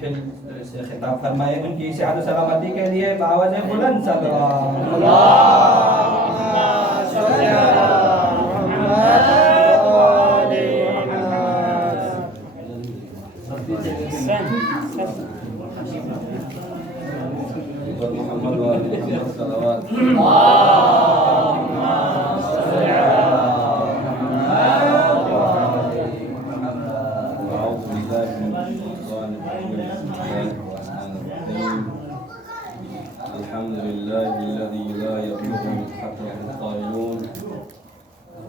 سے خطاب فرمائے، ان کی صحت و سلامتی کے لیے بآواز بلند صلوات الحمد لله الذي لا يبلغ مدحته القائلون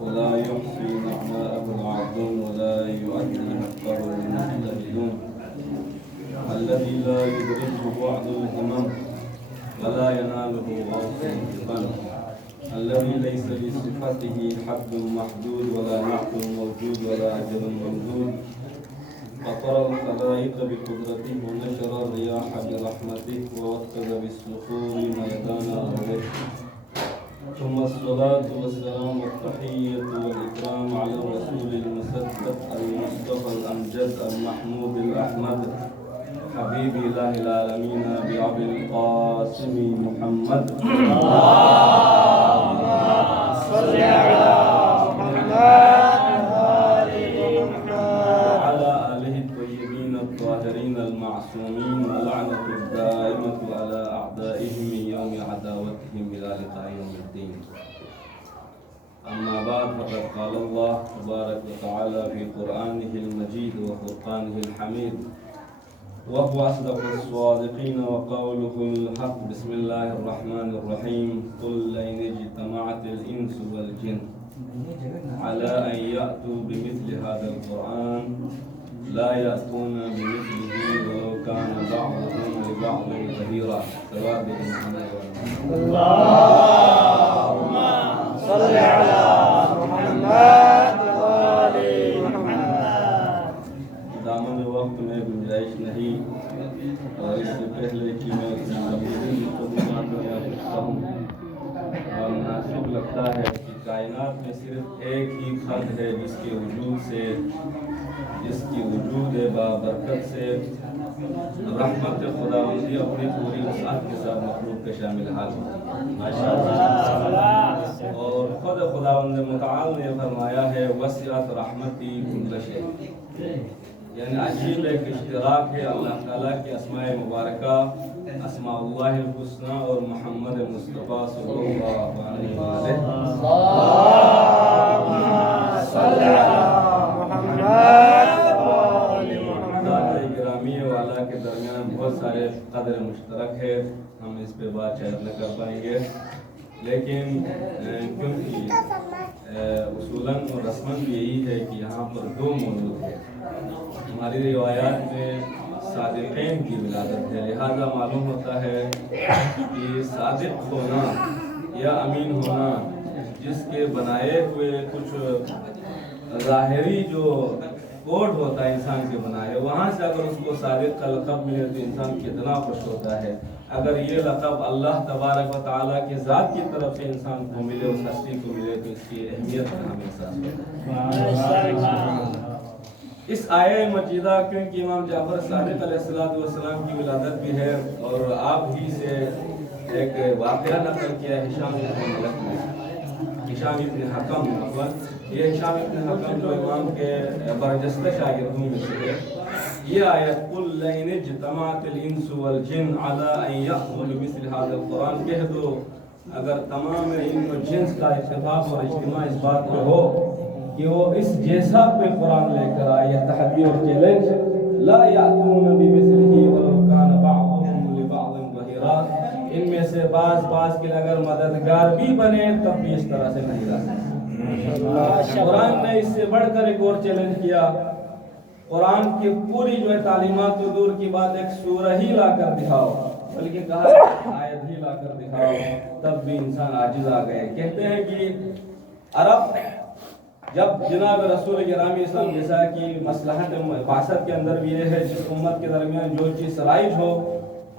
ولا يحصي نعماءه العاقلون ولا يؤدي حقه المجتهدون الذي لا يدركه بعض الهمم ولا يناله غوث الجبن الذي ليس لصفته حد محدود ولا نعت موجود ولا أجل ممدود فطر الخلائق بقدرته ونشر الرياح برحمته ووكل بالصخور ميدان أرضه ثم الصلاة والسلام والتحية والإكرام على الرسول المصدق المصطفى الأمجد المحمود الأحمد حبيب إله العالمين بأبي القاسم محمد اللهم صل على محمد المعصومين ولعنة الدائمة على أعدائهم من يوم عداوتهم إلى لقاء يوم الدين. أما بعد فقد قال الله تبارك وتعالى في قرآنه المجيد وفرقانه الحميد وهو أصدق الصادقين وقوله الحق. بسم الله الرحمن الرحيم. قل لئن اجتمعت الإنس والجن على أن يأتوا بمثل هذا القرآن لا يأتون بمثله ولو كان بعضهم لبعض ظهيرا. اللهم صل على محمد وآل محمد. دامن وقت میں گنجائش نہیں اور اس سے پہلے کہ میں اور مناسب لگتا ہے کہ کائنات میں صرف ایک ہی خلق ہے جس کے وجود سے جس کی وجود بابرکت سے رحمت خداوندی اپنی پوری وسعت کے ساتھ مخلوق کے شامل حال ہوتی ہے اور خود خداوند متعال نے فرمایا ہے وسعت رحمتی کل شیء، یعنی عجیب ایک اشتراک ہے اللہ تعالیٰ کی اسماء مبارکہ اسماء اللہ الحسنى اور محمد مصطفیٰ صلی اللہ علیہ وسلم. کے درمیان بہت سارے قدر مشترک ہے، ہم اس پہ بات شاید نہ کر پائیں گے، لیکن کیونکہ اصولاً اور رسماً یہی ہے کہ یہاں پر دو موجود ہے. ہماری روایات میں صادقین کی ولادت ہے، لہذا معلوم ہوتا ہے کہ صادق ہونا یا امین ہونا جس کے بنائے ہوئے کچھ ظاہری جو کوڈ ہوتا ہے انسان کے بنائے، وہاں سے اگر اس کو صادق کا لقب ملے تو انسان کتنا خوش ہوتا ہے. اگر یہ لقب اللہ تبارک و تعالیٰ کی ذات کی طرف سے انسان کو ملے، اس ہستی کو ملے، تو اس کی اہمیت کا ہمیں احساس ہوتا ہے. اس آیہ مجیدہ کیونکہ امام جعفر صادق علیہ السلام کی ولادت بھی ہے اور آپ ہی سے ایک واقعہ نقل کیا ہے ہشام ابن حکم. یہ ہشام ابن حکم جو امام کے برجستہ شاگردوں میں سے ہے. یہ آیت قل لئن اجتمعت الانس والجن على ان يأتوا بمثل هذا القرآن، کہہ دو اگر تمام انس و جنس کا اتفاق اور اجتماع اس بات پہ ہو کہ وہ اس جیسا پہ قرآن لے کر آئے، تحدی اور چیلنج، لا يأتون بمثله ولو كان بعضهم لبعض ظهيرا، ان میں سے بعض کے اگر مددگار بھی بنے تب بھی اس طرح سے نہیں رہ سکتے. قرآن نے اس سے بڑھ کر ایک اور چیلنج کیا. قرآن کی پوری جو ہے تعلیمات تو دور کی بات، ایک سورہ ہی لا کر دکھاؤ، بلکہ کہا آیت ہی لا کر دکھاؤ، تب بھی انسان عاجز آ گئے. کہتے ہیں کہ عرب جب جناب رسول گرامی اسلام جیسا کہ مصلحت بعثت کے اندر بھی یہ ہے جس امت کے درمیان جو چیز رائج ہو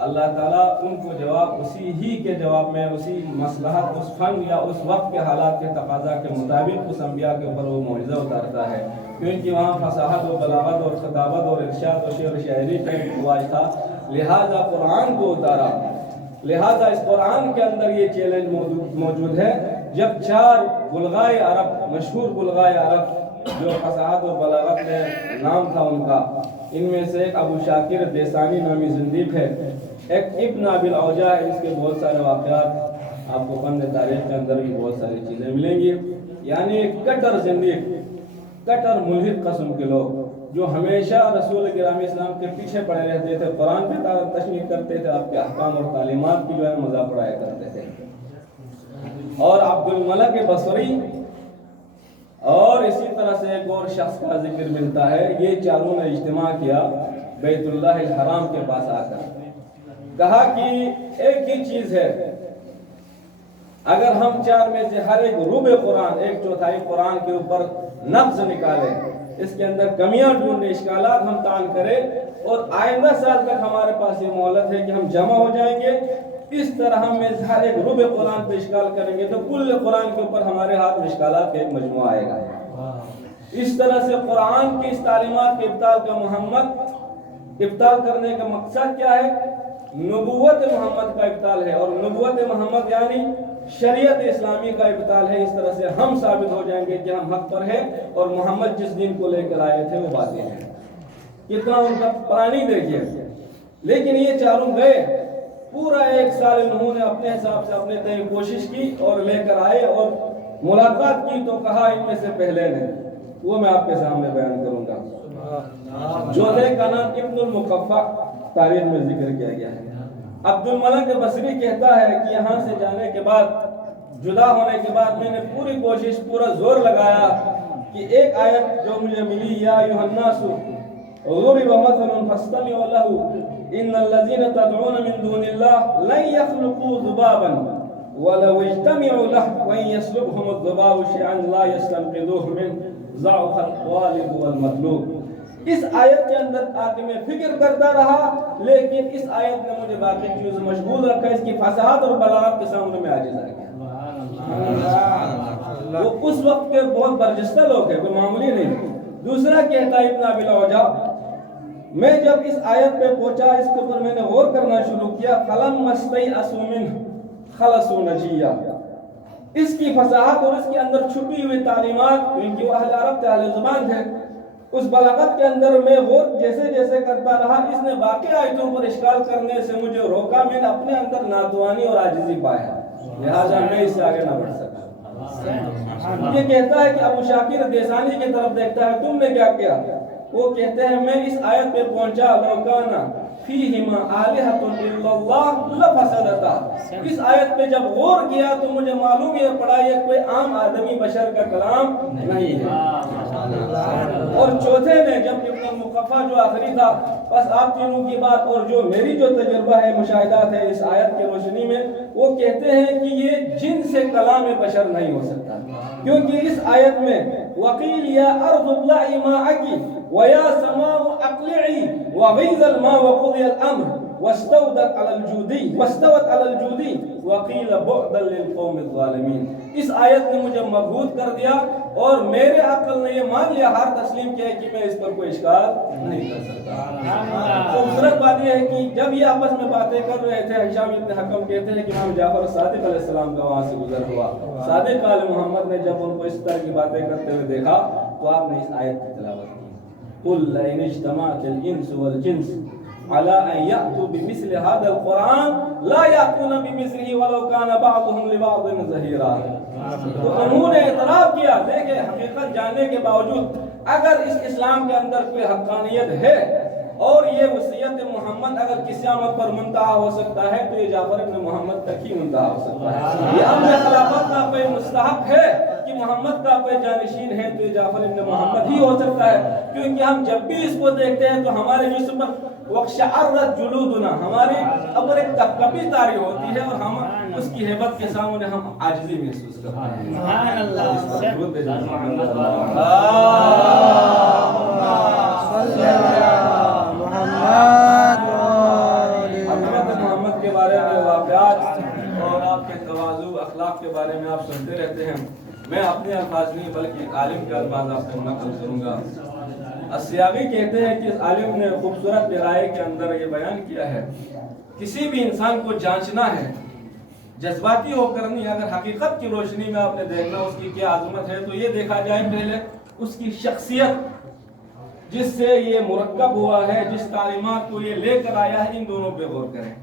اللہ تعالیٰ ان کو جواب اسی ہی کے جواب میں اسی مصلحت اس فن یا اس وقت کے حالات کے تقاضا کے مطابق اس انبیاء کے اوپر وہ معجزہ اتارتا ہے. کیونکہ وہاں فصاحت و بلاغت اور خطابت اور ارشاد و شعر و شاعری کا رواج تھا، لہذا قرآن کو اتارا۔ لہذا اس قرآن کے اندر یہ چیلنج موجود ہے، جب 4 بلغائے عرب، مشہور بلغائے عرب جو فصاحت و بلاغت میں نام تھا ان کا، ان میں سے ایک ابو شاکر دیسانی نامی زندیق ہے، ایک ابن ابی العوجا ہے، اس کے بہت سارے واقعات آپ کو فن تاریخ کے اندر بھی بہت ساری چیزیں ملیں گی۔ یعنی ایک کٹر زندیق، کٹر ملحد قسم کے لوگ جو ہمیشہ رسول گرامی اسلام کے پیچھے پڑے رہتے تھے، قرآن پہ تشمیل کرتے تھے، آپ کے احکام اور تعلیمات کی جو ہے مذاق اڑایا کرتے تھے۔ اور عبد الملک بصری اور اسی طرح سے ایک اور شخص کا ذکر ملتا ہے، یہ چاروں نے اجتماع کیا بیت اللہ الحرام کے پاس آ کر، کہا کہ ایک ہی چیز ہے، اگر ہم 4 میں سے ہر ایک ربع قرآن، 1/4 قرآن کے اوپر نقص نکالیں، اس کے اندر کمیاں ڈھونڈیں، اشکالات ہم تعین کریں، اور آئندہ سال تک ہمارے پاس یہ مہلت ہے کہ ہم جمع ہو جائیں گے، اس طرح ہم ہر ایک ربع قرآن پہ اشکال کریں گے تو کل قرآن کے اوپر ہمارے ہاتھ میں اشکالات کا ایک مجموعہ آئے گا۔ اس طرح سے قرآن کی اس تعلیمات کے ابطال کرنے کا مقصد کیا ہے؟ نبوت محمد کا ابطال ہے، اور نبوت محمد یعنی شریعت اسلامی کا ابطال ہے۔ اس طرح سے ہم ثابت ہو جائیں گے کہ ہم حق پر ہیں اور محمد جس دین کو لے کر آئے تھے وہ باطل ہے۔ کتنا ان کا پرانی دیکھیے۔ لیکن یہ چاروں گئے، پورا 1 سال انہوں نے اپنے حساب سے اپنے تئیں کوشش کی اور لے کر آئے اور ملاقات کی، تو کہا ان میں سے پہلے نے، وہ میں آپ کے سامنے بیان کروں گا۔ جوہے کا نام ابن المقفع تاریخ میں ذکر کیا گیا ہے۔ عبد الملک بصری کہتا ہے کہ یہاں سے جانے کے بعد، جدا ہونے کے بعد، میں نے پوری کوشش، پورا زور لگایا کہ ایک آیت جو مجھے ملی، یا ایھا الناس ضرب مثل فاستمعوا له ان الذين تدعون من دون الله لن يخلقوا ذبابا ولو اجتمعوا له وان يسلبهم الذباب شيئا لا يستنقذوه منه ضعف الطالب والمطلوب۔ اس آیت کے اندر آگے میں فکر کرتا رہا، لیکن اس آیت نے مجھے باقی چیز مشغول رکھا، اس کی فصاحت اور بلاغت کے سامنے میں عاجز آ گیا۔ وہ اس وقت کے بہت برجستہ لوگ ہیں، کوئی معمولی نہیں۔ دوسرا کہتا ہے ابن ابی العوجا، میں جب اس آیت پہ پہنچا، اس کے اوپر میں نے غور کرنا شروع کیا، فلما استيئسوا منه خلصوا نجيا۔ اس کی فصاحت اور اس کے اندر چھپی ہوئی تعلیمات، کیونکہ وہ اہل عرب تھے، اہل زبان تھے، اس بلاغت کے اندر میں غور جیسے جیسے کرتا رہا، اس نے باقی آیتوں پر اشکال کرنے سے مجھے روکا، میں نے اپنے اندر ناتوانی اور عاجزی پایا، لہٰذا میں اس سے آگے نہ بڑھ سکا۔ یہ کہتا ہے کہ ابو شاکر دیسانی کی طرف دیکھتا ہے، تم نے کیا کیا؟ وہ کہتے ہیں میں اس آیت پہ پہنچا، لو کان فیہما آلہۃ الا اللہ لفسدتا۔ اس آیت پہ جب غور کیا تو مجھے معلوم یہ پڑا یہ کوئی عام آدمی بشر کا کلام نہیں ہے۔ اور چوتھے نے، جب ابن المقفع جو آخری تھا، بس آپ تینوں کی بات اور جو میری جو تجربہ ہے، مشاہدات ہے اس آیت کے روشنی میں، وہ کہتے ہیں کہ یہ جن سے کلام بشر نہیں ہو سکتا، کیونکہ اس آیت میں وقیل یا ارض ابلعی ماءکی ویا سماء اقلعی وغیض الماء وقضی الامر واستوت علی الجودی وقیل بعدا للقوم الظالمین۔ اس آیت نے مجھے مبہوت کر دیا اور میرے عقل نے یہ مان لیا، ہار تسلیم کیا کہ میں اس پر کوئی اشکال نہیں کر سکتا۔ خوبصورت بات یہ ہے کہ جب یہ آپس میں باتیں کر رہے تھے، ہشام ابن حکم کہتے ہیں کہ امام جعفر صادق علیہ السلام کا وہاں سے گزر ہوا۔ صادق آل محمد نے جب ان کو اس طرح کی باتیں کرتے ہوئے دیکھا تو آپ نے اس آیت کی تلاوت کی، قل لئن اجتمعت الانس والجنس على ان يأتوا بمثل هذا القرآن لا يأتون بمثله ولو كان بعضهم لبعض ظهيرا۔ تو انہوں نے اعتراف کیا، دیکھیں حقیقت جاننے کے باوجود اگر اس اسلام کے اندر کوئی حقانیت ہے اور یہ وصیت محمد اگر کسی عمل پر منتہا ہو سکتا ہے تو یہ جعفر ابن محمد تک ہی منتہا ہو سکتا ہے۔ یہ امر خلافت کا کوئی مستحق ہے کہ محمد کا کوئی جانشین ہے تو یہ جعفر ابن محمد ہی ہو سکتا ہے، کیونکہ ہم جب بھی اس کو دیکھتے ہیں تو ہمارے جسم پر وَقْشَعَرَّتْ جُلُودُنَا، ہماری ابر ایک کپکپی طاری ہوتی ہے اور ہم اس کی ہیبت کے سامنے ہم عاجزی محسوس کرتے ہیں۔ سبحان محمد کے بارے میں واقعات اور آپ کے تواضع اخلاق کے بارے میں آپ سنتے رہتے ہیں۔ میں اپنے الفاظ نہیں بلکہ ایک عالم کے الفاظ آپ کو نقل کروں گا۔ السیاغی کہتے ہیں کہ اس عالم نے خوبصورت رائے کے اندر یہ بیان کیا ہے، کسی بھی انسان کو جانچنا ہے، جذباتی ہو کر نہیں، اگر حقیقت کی روشنی میں آپ نے دیکھنا اس کی کیا عظمت ہے تو یہ دیکھا جائے پہلے اس کی شخصیت جس سے یہ مرکب ہوا ہے، جس تعلیمات کو یہ لے کر آیا ہے، ان دونوں پہ غور کریں۔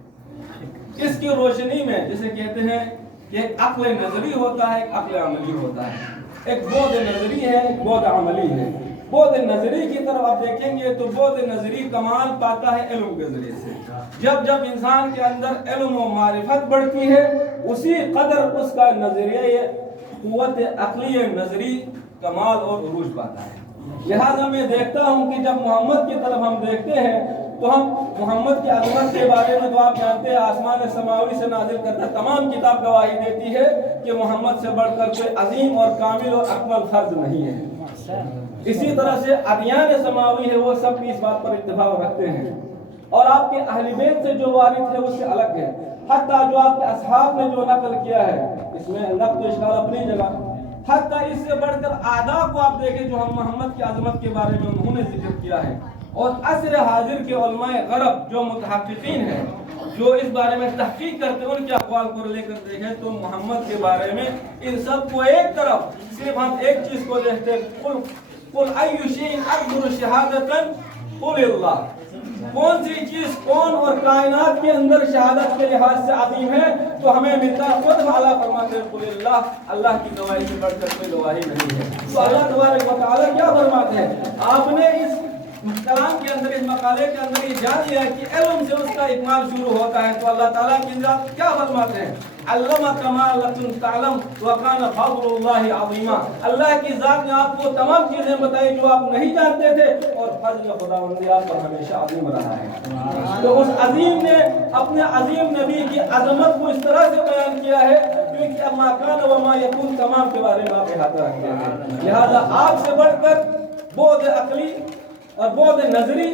اس کی روشنی میں جسے کہتے ہیں کہ ایک عقل نظری ہوتا ہے، ایک عقل عملی ہوتا ہے، ایک بعد نظری ہے، ایک بعد عملی ہے۔ بعد نظری کی طرف آپ دیکھیں گے تو بعد نظری کمال پاتا ہے علم کے ذریعے سے۔ جب جب انسان کے اندر علم و معرفت بڑھتی ہے اسی قدر اس کا نظریہ قوت عقلی نظری کمال اور عروج پاتا ہے۔ لہذا میں دیکھتا ہوں کہ جب محمد کی طرف ہم دیکھتے ہیں تو ہم محمد کی عظمت کے بارے میں تو آپ جانتے ہیں آسمان سماوی سے نازل کرتا تمام کتاب گواہی دیتی ہے کہ محمد سے بڑھ کر کوئی عظیم اور کامل اور اکمل فرد نہیں ہے۔ اسی طرح سے ادیان سماوی ہے وہ سب بھی اس بات پر اتفاق رکھتے ہیں، اور آپ کے اہل بیت سے جو وارث ہے اس سے الگ ہے، حتیٰ جو آپ کے اصحاب نے جو نقل کیا ہے اس میں نقل و اشکال اپنی جگہ، حتیٰ اس سے بڑھ کر آداب کو آپ دیکھیں جو ہم محمد کی عظمت کے بارے میں انہوں نے ذکر کیا ہے، اور عصر حاضر کے علماء غرب جو متحققین ہیں جو اس بارے میں تحقیق کرتے ہیں ان کے اقوال کو لے کر دیکھیں تو محمد کے بارے میں ان سب کو ایک طرف صرف ہم ایک چیز کو دیکھتے ہیں، قل ای شیء اکبر شہادتا قل اللہ، کون سی چیز کون اور کائنات کے اندر شہادت کے لحاظ سے عظیم ہے تو ہمیں ملتا ہے خود اعلیٰ فرماتے ہیں قل اللہ، اللہ کی گواہی سے بڑھ کر کوئی گواہی نہیں ہے۔ تو اللہ تبارک و تعالیٰ کیا فرماتے ہیں، آپ نے اس کلام کے اندر اس مقالے کے اندر یہ جان لیا کہ علم سے اس کا اکمال شروع ہوتا ہے، تو اللہ تعالیٰ کی ذات کیا فرماتے ہیں، علمک ما لم تعلم وکان فضل اللہ عظیما، اللہ کی ذات نے آپ کو تمام چیزیں بتائی جو آپ نہیں جانتے تھے، اور فضل خداوندی آپ پر ہمیشہ عظیم رہا ہے۔ تو اس عظیم نے اپنے عظیم نبی کی عظمت کو اس طرح سے بیان کیا ہے کیونکہ ما کان وما یکون تمام کے بارے میں آپ احاطہ رکھتے ہیں، لہذا آپ سے بڑھ کر بعد عقلی اور بعد نظری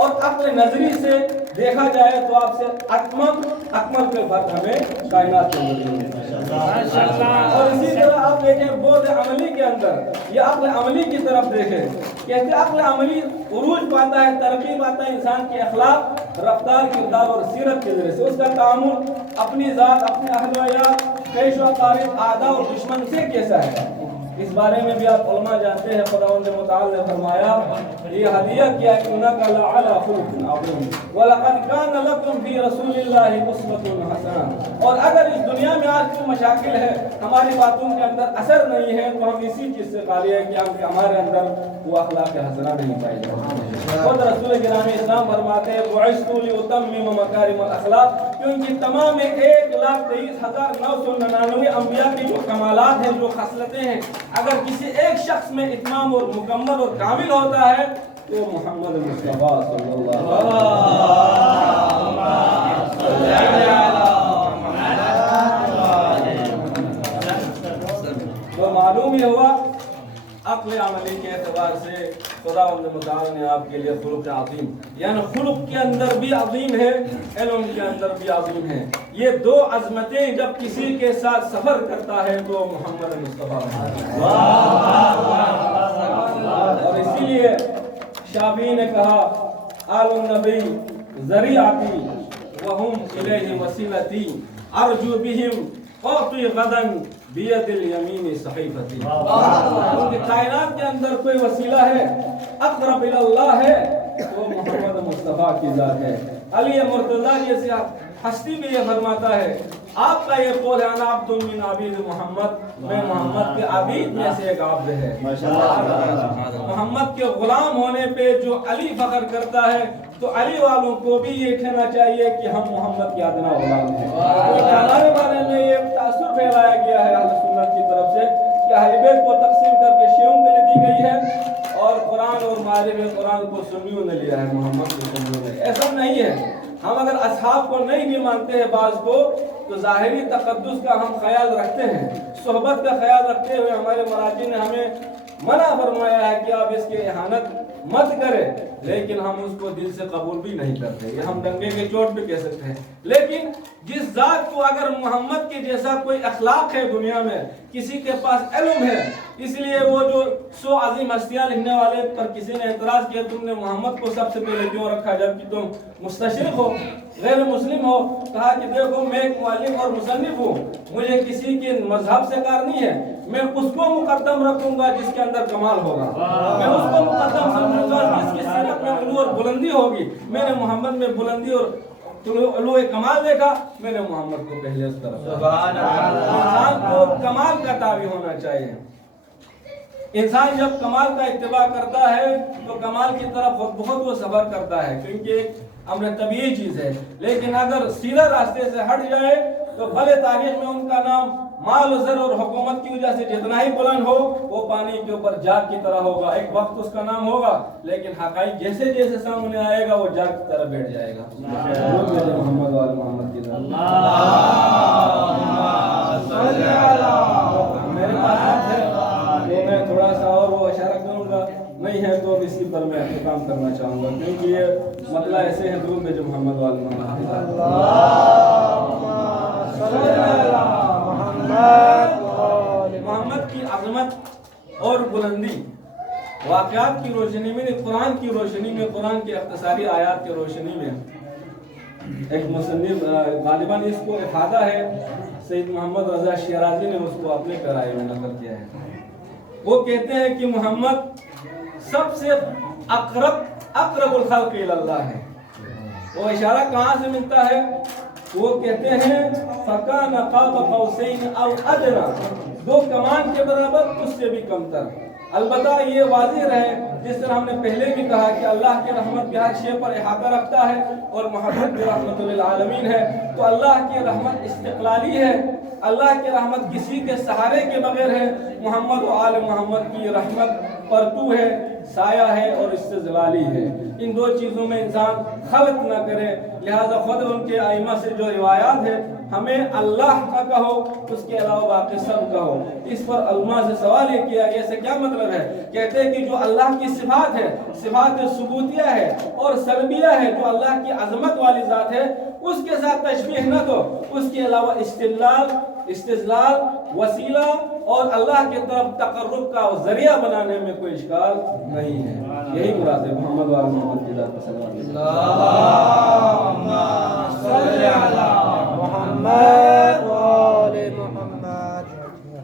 اور عقل نظری سے دیکھا جائے تو آپ سے اکمل کے فرق ہمیں کائنات میں ملیں گے۔ اور اسی طرح آپ دیکھیں بعد عملی کے اندر یا عقل عملی کی طرف دیکھیں، کہتے ہیں عقل عملی عروج پاتا ہے، ترقی پاتا ہے انسان کے اخلاق، رفتار، کردار اور سیرت کے ذریعے سے، اس کا تعامل اپنی ذات، اپنے اہل و عیال، کیش و اقارب، اعداء اور دشمن سے کیسا ہے، اس بارے میں بھی آپ علماء جانتے ہیں۔ خداوند متعال نے فرمایا، یہ ہدیہ کیا انک لعلی خلق عظیم ولقد کان لکم فی رسول اللہ اسوۃ حسنہ، اور اگر اس دنیا میں آج کوئی مشاکل ہے، ہماری باتوں کے اندر اثر نہیں ہے تو ہم اسی چیز سے خالی ہے کہ ہمارے اندر وہ اخلاق حسنہ نہیں پائے جاتے۔ خود رسول گرامی اسلام فرماتے ہیں بعثت لاتمم مکارم الاخلاق، کیونکہ تمام 1,23,999 انبیاء کی جو کمالات ہیں، جو خصلتیں ہیں، اگر کسی ایک شخص میں اتمام اور مکمل اور کامل ہوتا ہے تو محمد مصطفیٰ صلی اللہ علیہ وسلم۔ تو معلوم ہی ہوا عقل عملی کے اعتبار سے خداوند متعال نے آپ کے لیے خلق عظیم، یعنی خلق کے اندر بھی عظیم ہے، علم کے اندر بھی عظیم ہے۔ یہ دو عظمتیں جب کسی کے ساتھ سفر کرتا ہے تو محمد مصطفیٰ، اور اسی لیے شافعی نے کہا آل النبی ذریعتی وہم الیہ وسیلتی ارجو بہم اعطی غدا بید الیمین صحیفتی، کیونکہ کائنات کے اندر کوئی وسیلہ ہے، اقرب اللہ ہے تو محمد مصطفیٰ کی ذات ہے۔ علی مرتضیٰ جیسے ہستی بھی یہ فرماتا ہے، آپ کا یہ قول ہے انا عبد من عبید محمد، میں محمد کے عبید میں سے ایک عبد ہے۔ محمد کے غلام ہونے پہ جو علی فخر کرتا ہے تو علی والوں کو بھی یہ کہنا چاہیے کہ ہم محمد کے ادنا غلام ہیں، کیونکہ ہمارے بارے میں یہ تاثر پھیلایا گیا ہے اہل سنت کی طرف سے کہ اہل بیت کو تقسیم کر کے شیعوں کو دی گئی ہے اور قرآن اور معرف قرآن کو سنیوں نے لیا ہے، محمد کو سنیوں نے، ایسا نہیں ہے۔ ہم اگر اصحاب کو نہیں بھی مانتے ہیں بعض کو تو ظاہری تقدس کا ہم خیال رکھتے ہیں، صحبت کا خیال رکھتے ہوئے ہمارے مراجع نے ہمیں منع فرمایا ہے کہ آپ اس کی اہانت مت کرے، لیکن ہم اس کو دل سے قبول بھی نہیں کرتے، یہ ہم ڈنگے کے چوٹ پہ کہہ سکتے ہیں۔ لیکن جس ذات کو اگر محمد کے جیسا کوئی اخلاق ہے دنیا میں، کسی کے پاس علم ہے، اس لیے وہ جو 100 عظیم ہستیاں لکھنے والے پر کسی نے اعتراض کیا تم نے محمد کو سب سے پہلے کیوں رکھا جبکہ تم مستشرق ہو، غیر مسلم ہو؟ کہا کہ دیکھو میں ایک مؤلف اور مصنف ہوں، مجھے کسی کے مذہب سے کار نہیں ہے، میں اس کو مقدم رکھوں گا جس کے اندر کمال ہوگا، میں اس کو مقدم سمجھوں گا جس کی سیرت میں علو اور بلندی ہوگی۔ میں نے محمد میں بلندی اور علو کمال دیکھا، میں نے محمد کو پہلے اس طرف۔ سبحان اللہ۔ انسان کو کمال کا تابع ہونا چاہیے۔ انسان جب کمال کا اتباع کرتا ہے تو کمال کی طرف بہت وہ سفر کرتا ہے، کیونکہ امر طبیعی چیز ہے۔ لیکن اگر سیدھا راستے سے ہٹ جائے تو بھلے تاریخ میں ان کا نام مال و زر اور حکومت کی وجہ سے جتنا ہی بلند ہو، وہ پانی کے اوپر جاگ کی طرح ہوگا، ایک وقت اس کا نام ہوگا، لیکن حقائق جیسے جیسے سامنے آئے گا وہ جاگ کی طرح بیٹھ جائے گا۔ محمد وآل محمد کی طرح میرے پاس ہے تو میں تھوڑا سا اور وہ اشارہ کروں گا، نہیں ہے تو اسی پر میں اختتام کرنا چاہوں گا، کیونکہ یہ مسئلہ ایسے ہیں درود بھیجو محمد وآل محمد کی محمد کی عظمت اور بلندی واقعات کی روشنی میں، قرآن کی روشنی میں، قرآن کے اختصاری آیات کی روشنی میں ایک مصنف غالباً اس کو افادہ ہے، سید محمد رضا شیرازی نے اس کو اپنے پیرائے میں نقل کیا ہے۔ وہ کہتے ہیں کہ محمد سب سے اقرب الخلق الی اللہ ہے۔ وہ اشارہ کہاں سے ملتا ہے؟ وہ کہتے ہیں فَكَانَ قَابَ قَوْسَيْنِ أَوْ أَدْنَىٰ، 2 کمان کے برابر، اس سے بھی کم تر۔ البتہ یہ واضح رہے، جس طرح ہم نے پہلے بھی کہا کہ اللہ کی رحمت بھی ہر شے پر احاطہ رکھتا ہے اور محمد بھی رحمت للعالمین ہے، تو اللہ کی رحمت استقلالی ہے، اللہ کی رحمت کسی کے سہارے کے بغیر ہے۔ محمد و آل محمد کی رحمت پرتو ہے، سایہ ہے اور استظلالی ہے۔ ان 2 چیزوں میں انسان خلط نہ کرے، لہذا خود ان کے ائمہ سے جو روایات ہے، ہمیں اللہ کا کہو، اس کے علاوہ باقی سب کہو۔ اس پر علماء سے سوال یہ کیا گیا، اس سے کیا مطلب ہے؟ کہتے ہیں کہ جو اللہ کی صفات ہے، صفات ثبوتیہ ہے اور سلبیہ ہے، جو اللہ کی عظمت والی ذات ہے، اس کے ساتھ تشبیہ نہ دو، اس کے علاوہ استدلال، وسیلہ اور اللہ کے طرف تقرب کا ذریعہ بنانے میں کوئی اشکال نہیں ہے۔ یہی مراد ہے محمد و آل محمد کی ذات پر صلی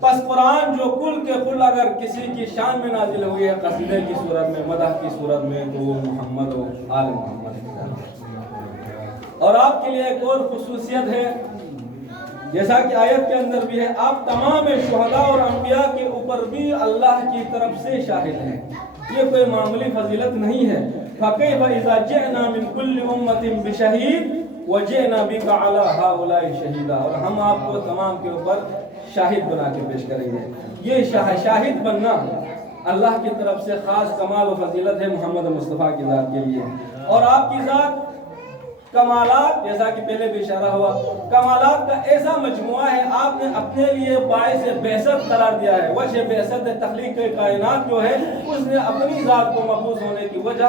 پس قرآن جو کل کے کل اگر کسی کی شان میں نازل ہوئی ہے قصیدے کی صورت میں، مدح کی صورت میں، تو وہ محمد و آل محمد کی ذات۔ اور آپ کے لیے ایک اور خصوصیت ہے، جیسا کہ آیت کے اندر بھی ہے، آپ تمام شہداء اور انبیاء کے اوپر بھی اللہ کی طرف سے شاہد ہیں۔ یہ کوئی معمولی فضیلت نہیں ہے۔ فَكَيْفَ إِذَا جِئْنَا مِن كُلِّ أُمَّةٍ بِشَهِيدٍ وَجِئْنَا بِكَ عَلَىٰ هَٰؤُلَاءِ شَهِيدًا، اور ہم آپ کو تمام کے اوپر شاہد بنا کے پیش کریں گے۔ یہ شاہد بننا اللہ کی طرف سے خاص کمال و فضیلت ہے محمد مصطفیٰ کی ذات کے لیے۔ اور آپ کی ذات کمالات، جیسا کہ پہلے بھی اشارہ ہوا، کمالات کا ایسا مجموعہ ہے، آپ نے اپنے لیے باعث بعثت قرار دیا ہے۔ وجہ بعثت تخلیق کائنات جو ہے، اس نے اپنی ذات کو مبعوث ہونے کی وجہ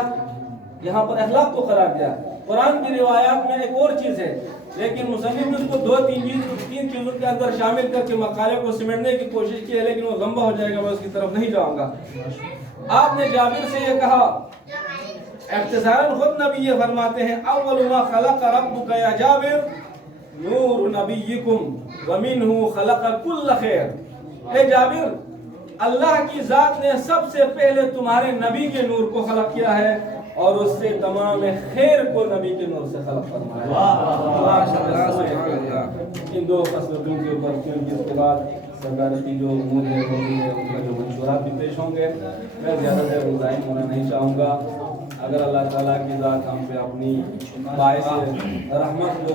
یہاں پر اخلاق کو قرار دیا۔ قرآن کی روایات میں ایک اور چیز ہے، لیکن مصنف نے اس کو 2-3 چیزوں کے اندر شامل کر کے مقالے کو سمٹنے کی کوشش کی ہے، لیکن وہ لمبا ہو جائے گا، میں اس کی طرف نہیں جاؤں گا۔ آپ نے جابر سے یہ کہا، اختصاراً خود نبی یہ فرماتے ہیں، اول ما خلق ربک یا جابر نور نبیکم ومنہ خلق کل خیر۔ اے جابر، اللہ کی ذات نے سب سے پہلے تمہارے نبی کے نور کو خلق کیا ہے اور اس سے تمام خیر کو نبی کے نور سے خلق فرمایا۔ ان 2 خصلتوں کے اوپر، کیونکہ اس کے بعد سرکار کی جو امور ہے ان کا جو منشورات بھی پیش ہوں گے، میں زیادہ دیر مزاحم ہونا نہیں چاہوں گا۔ اگر اللہ تعالیٰ کی ذات ہم پہ اپنی باعث رحمت کو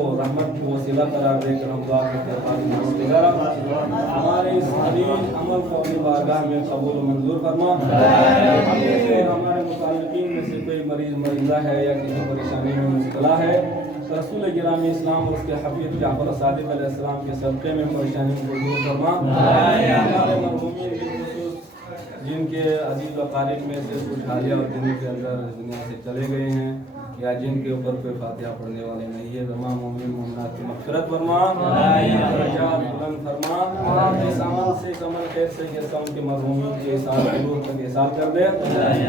وسیلہ قرار دے کر ہم دعا کرتے ہیں، ہمارے اس عظیم عمل کو اپنی بارگاہ میں قبول و منظور فرما۔ ہمارے متعلقین میں سے کوئی مریضہ ہے یا کسی پریشانی میں مبتلا ہے، رسول گرامی اسلام اور اس کے حفیظ جعفر صادق علیہ السلام کے صدقے میں پریشانی کو دور فرما۔ ہمارے مرحومین بالخصوص جن کے عزیز و قارب میں سے کچھ حالیہ اور دنوں کے اندر دنیا سے چلے گئے ہیں یا جن کے اوپر کوئی فاتحہ پڑھنے والے نہیں ہے، تمام مومن مومنات کی مغفرت فرما، درجات بلند فرما، اس عمل سے اس عمل خیر سے جیسا ان کے مرحومین کے احسان قبول تک احسان کر دے،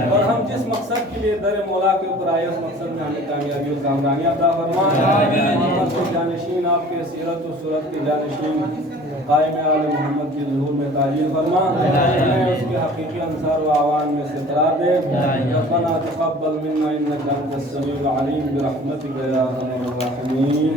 اور ہم جس مقصد کے لیے در مولا کے اوپر آئے اس مقصد میں ہمیں کامیابی اور کامرانی عطا فرما، محمد کے جانشین آپ کے سیرت و صورت کے جانشین قائم آل محمد کی ظہور میں تعلیم فرما، ہمیں اس کے حقیقی انصار و اعوان میں سے قرار دے، ربنا تقبل منا انك انت السميع العليم برحمتك يا ارحم الراحمين.